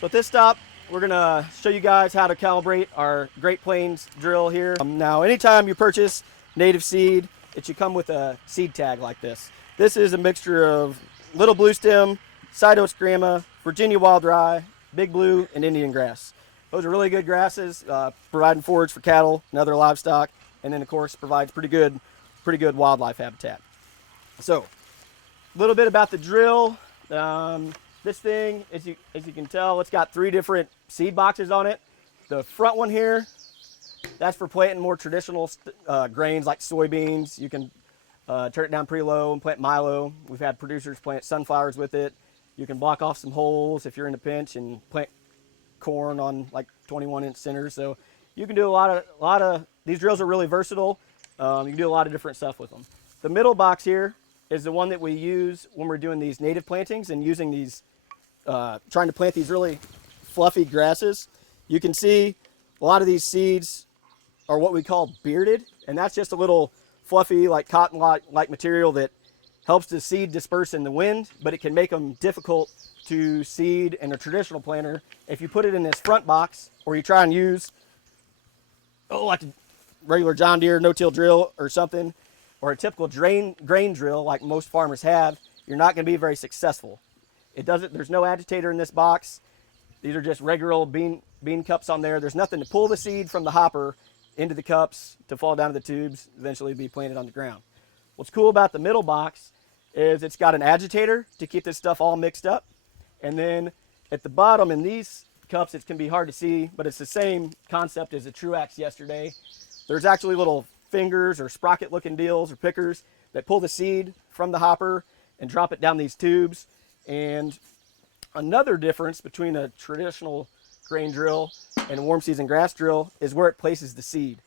So at this stop, we're gonna show you guys how to calibrate our Great Plains drill here. Now, anytime you purchase native seed, it should come with a seed tag like this. This is a mixture of little blue stem, cytoscrama, Virginia wild rye, big blue, and Indian grass. Those are really good grasses, providing forage for cattle and other livestock, and then of course provides pretty good wildlife habitat. So, a little bit about the drill. This thing, as you can tell, it's got 3 different seed boxes on it. The front one here, that's for planting more traditional grains like soybeans. You can turn it down pretty low and plant milo. We've had producers plant sunflowers with it. You can block off some holes if you're in a pinch and plant corn on like 21-inch centers. So you can do a lot of these drills are really versatile. You can do a lot of different stuff with them. The middle box here is the one that we use when we're doing these native plantings and using these, trying to plant these really fluffy grasses. You can see a lot of these seeds are what we call bearded, and that's just a little fluffy, like cotton-like material that helps the seed disperse in the wind, but it can make them difficult to seed in a traditional planter. If you put it in this front box, or you try and use, like a regular John Deere no-till drill or something, or a typical grain drill like most farmers have, you're not going to be very successful. There's no agitator in this box. These are just regular old bean cups on there. There's nothing to pull the seed from the hopper into the cups to fall down to the tubes, eventually be planted on the ground. What's cool about the middle box is it's got an agitator to keep this stuff all mixed up. And then at the bottom in these cups, it can be hard to see, but it's the same concept as the Truax yesterday. There's actually little fingers or sprocket looking deals or pickers that pull the seed from the hopper and drop it down these tubes. And another difference between a traditional grain drill and a warm season grass drill is where it places the seed.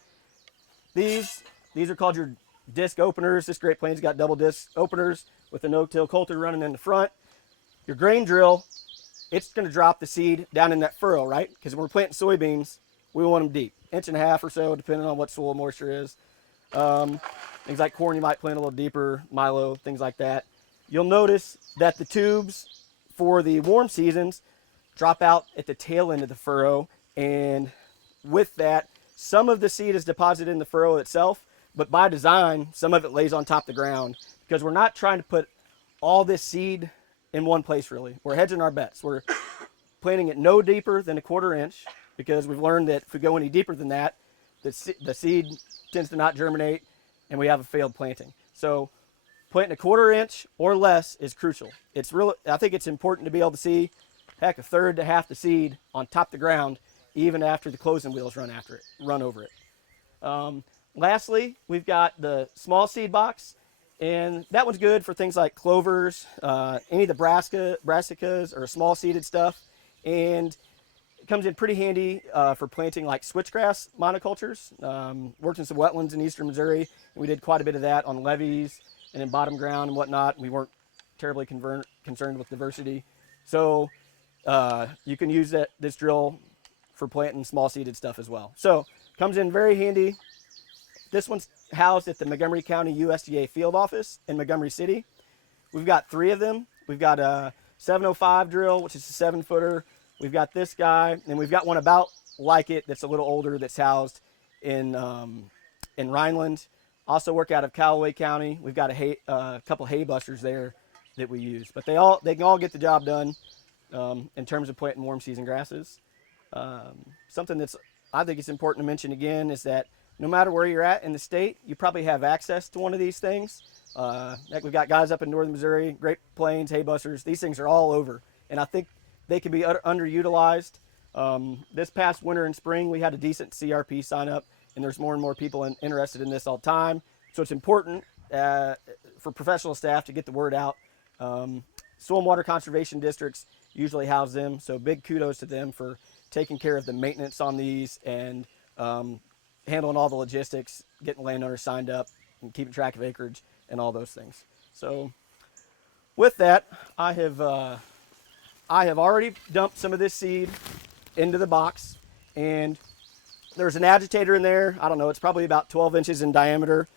These are called your disc openers. This Great Plains got double disc openers with a no-till coulter running in the front. Your grain drill, it's going to drop the seed down in that furrow, right? Because when we're planting soybeans, we want them deep, 1.5 inches or so, depending on what soil moisture is. Things like corn, you might plant a little deeper, milo, things like that. You'll notice that the tubes for the warm seasons drop out at the tail end of the furrow, and with that, some of the seed is deposited in the furrow itself, but by design, some of it lays on top of the ground because we're not trying to put all this seed in one place, really. We're hedging our bets. We're planting it no deeper than 1/4 inch because we've learned that if we go any deeper than that, the seed tends to not germinate and we have a failed planting. So planting 1/4 inch or less is crucial. I think it's important to be able to see, heck, 1/3 to half the seed on top of the ground, even after the closing wheels run over it. Lastly, we've got the small seed box, and that one's good for things like clovers, any of the brassicas or small seeded stuff, and it comes in pretty handy for planting like switchgrass monocultures. Worked in some wetlands in eastern Missouri, and we did quite a bit of that on levees and in bottom ground and whatnot. We weren't terribly concerned with diversity, so you can use this drill for planting small seeded stuff as well. So comes in very handy. This one's housed at the Montgomery County USDA field office in Montgomery City. We've got 3 of them. We've got a 705 drill, which is a 7-footer. We've got this guy, and we've got one about like it that's a little older that's housed in Rhineland. Also work out of Callaway County. We've got a couple hay busters there that we use, but they can all get the job done in terms of planting warm season grasses. Something that's I think it's important to mention again is that no matter where you're at in the state, you probably have access to one of these things. Heck, we've got guys up in northern Missouri, Great Plains, hay busters. These things are all over, and I think they can be underutilized. This past winter and spring, we had a decent CRP sign up, and there's more and more people interested in this all the time. So it's important for professional staff to get the word out. Soil and water conservation districts usually house them, so big kudos to them for taking care of the maintenance on these and handling all the logistics, getting landowners signed up, and keeping track of acreage and all those things. So with that, I have already dumped some of this seed into the box, and there's an agitator in there. I don't know, it's probably about 12 inches in diameter.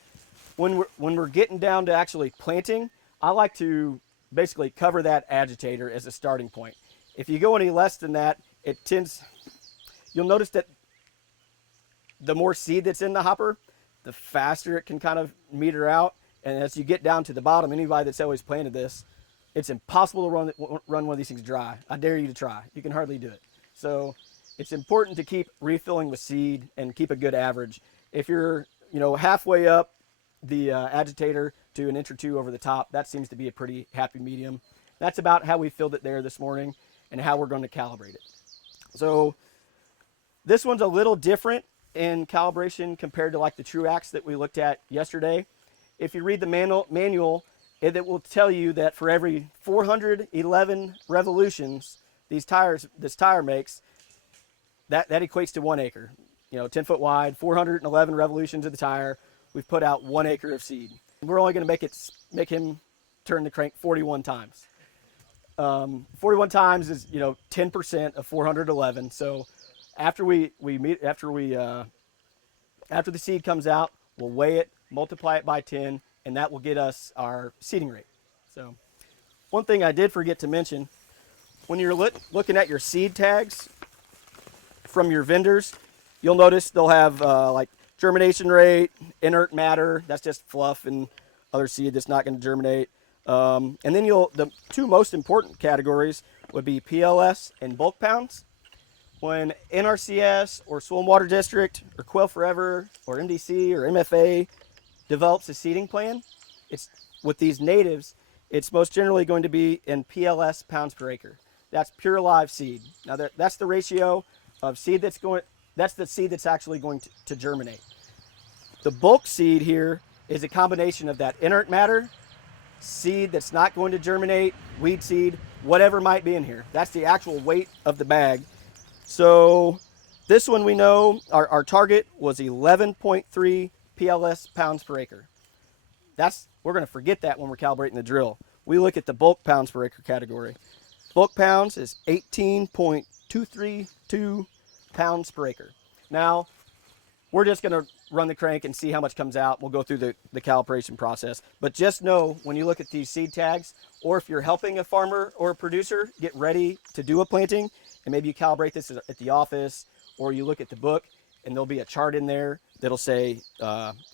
When we're getting down to actually planting, I like to basically cover that agitator as a starting point. If you go any less than that, you'll notice that the more seed that's in the hopper, the faster it can kind of meter out. And as you get down to the bottom, anybody that's always planted this, it's impossible to run one of these things dry. I dare you to try. You can hardly do it. So it's important to keep refilling with seed and keep a good average. If you're, halfway up the agitator to an inch or two over the top, that seems to be a pretty happy medium. That's about how we filled it there this morning and how we're going to calibrate it. So this one's a little different in calibration compared to like the Truax that we looked at yesterday. If you read the manual, it will tell you that for every 411 revolutions this tire makes, that equates to 1 acre. 10 foot wide, 411 revolutions of the tire, we've put out 1 acre of seed. We're only going to make him turn the crank 41 times. 41 times is 10% of 411. So after the seed comes out, we'll weigh it, multiply it by 10, and that will get us our seeding rate. So one thing I did forget to mention, when you're looking at your seed tags from your vendors, you'll notice they'll have like germination rate, inert matter, that's just fluff and other seed that's not going to germinate. And then the two most important categories would be PLS and bulk pounds. When NRCS or Soil and Water District or Quail Forever or MDC or MFA develops a seeding plan, with these natives, it's most generally going to be in PLS pounds per acre. That's pure live seed. Now that's the ratio of seed that's the seed that's actually going to germinate. The bulk seed here is a combination of that inert matter, seed that's not going to germinate, weed seed, whatever might be in here. That's the actual weight of the bag. So this one we know our target was 11.3 PLS pounds per acre. We're going to forget that when we're calibrating the drill. We look at the bulk pounds per acre category. Bulk pounds is 18.232 pounds per acre. Now, we're just going to run the crank and see how much comes out. We'll go through the calibration process. But just know when you look at these seed tags, or if you're helping a farmer or a producer get ready to do a planting, and maybe you calibrate this at the office, or you look at the book, and there'll be a chart in there that'll say,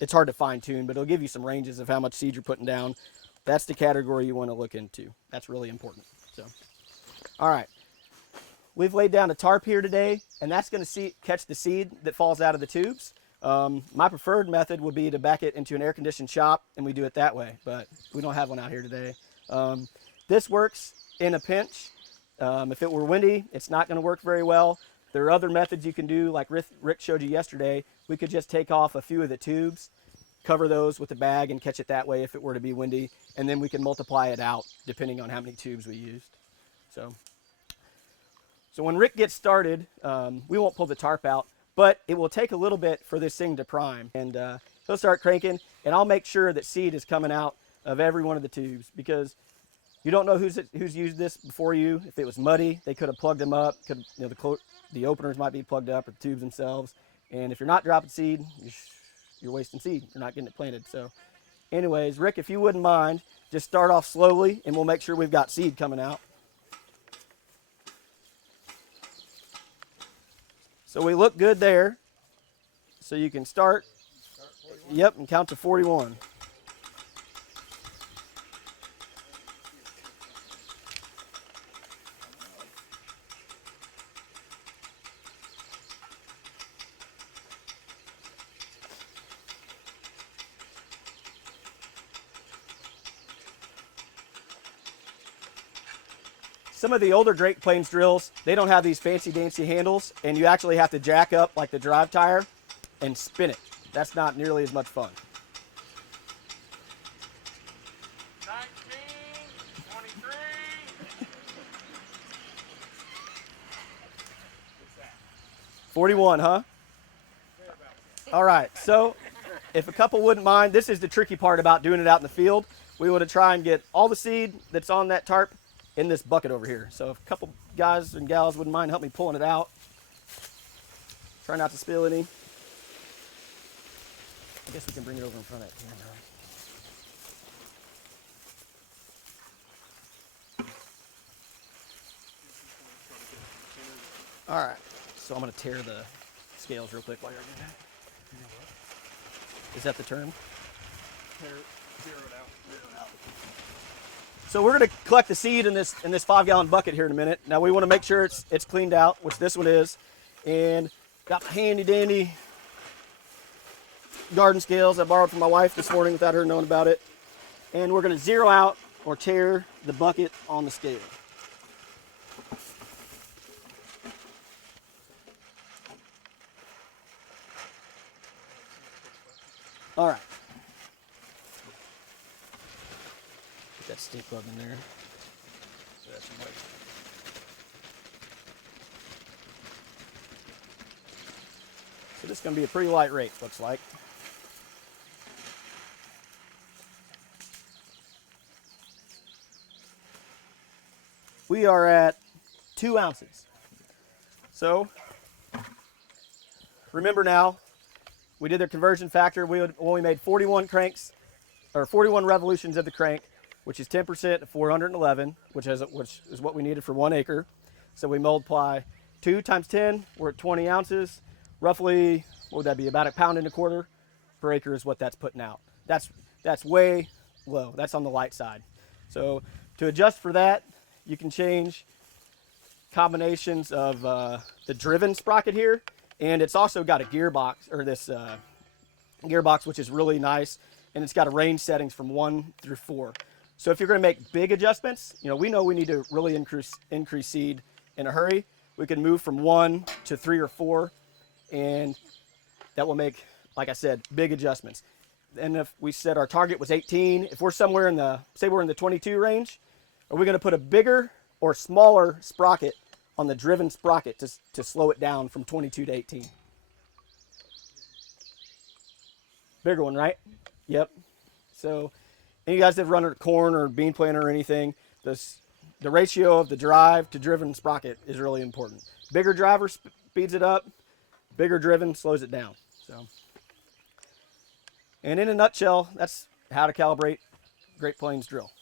it's hard to fine tune, but it'll give you some ranges of how much seed you're putting down. That's the category you want to look into. That's really important. So, all right. We've laid down a tarp here today, and that's going to catch the seed that falls out of the tubes. My preferred method would be to back it into an air-conditioned shop, and we do it that way, but we don't have one out here today. This works in a pinch. If it were windy, it's not going to work very well. There are other methods you can do, like Rick showed you yesterday. We could just take off a few of the tubes, cover those with a bag, and catch it that way if it were to be windy, and then we can multiply it out depending on how many tubes we used. So when Rick gets started, we won't pull the tarp out, but it will take a little bit for this thing to prime. And he'll start cranking, and I'll make sure that seed is coming out of every one of the tubes, because you don't know who's used this before you. If it was muddy, they could have plugged them up. The openers might be plugged up, or the tubes themselves. And if you're not dropping seed, you're wasting seed. You're not getting it planted. So anyways, Rick, if you wouldn't mind, just start off slowly, and we'll make sure we've got seed coming out. So we look good there. So you can start, yep, and count to 41. Some of the older Great Plains drills, they don't have these fancy dancy handles, and you actually have to jack up like the drive tire and spin it. That's not nearly as much fun. 19, 23. 41, huh? All right, so if a couple wouldn't mind, this is the tricky part about doing it out in the field. We want to try and get all the seed that's on that tarp in this bucket over here. So if a couple guys and gals wouldn't mind help me pulling it out. Try not to spill any. I guess we can bring it over in front of it. All right, so I'm gonna tear the scales real quick while you're doing that. Is that the term? Zero it out. So we're gonna collect the seed in this 5-gallon bucket here in a minute. Now we want to make sure it's cleaned out, which this one is, and got my handy dandy garden scales I borrowed from my wife this morning without her knowing about it. And we're gonna zero out or tear the bucket on the scale. All right. Put that stink bug in there. So that's white. So this is going to be a pretty light rate, looks like. We are at 2 ounces. So remember now, we did the conversion factor. We only made 41 cranks, or 41 revolutions of the crank, which is 10% of 411, which is what we needed for 1 acre. So we multiply 2 times 10, we're at 20 ounces. Roughly, what would that be? About 1.25 pounds per acre is what that's putting out. That's way low. That's on the light side. So to adjust for that, you can change combinations of the driven sprocket here. And it's also got a gearbox, or this gearbox, which is really nice. And it's got a range settings from 1 through 4. So if you're going to make big adjustments, we know we need to really increase seed in a hurry. We can move from 1 to 3 or 4, and that will make, like I said, big adjustments. And if we said our target was 18, if we're somewhere in the, say we're in the 22 range, are we going to put a bigger or smaller sprocket on the driven sprocket to slow it down from 22 to 18? Bigger one, right? Yep. So any of you guys that have run a corn or bean planter or anything, the ratio of the drive to driven sprocket is really important. Bigger driver speeds it up, bigger driven slows it down. So, and in a nutshell, that's how to calibrate Great Plains drill.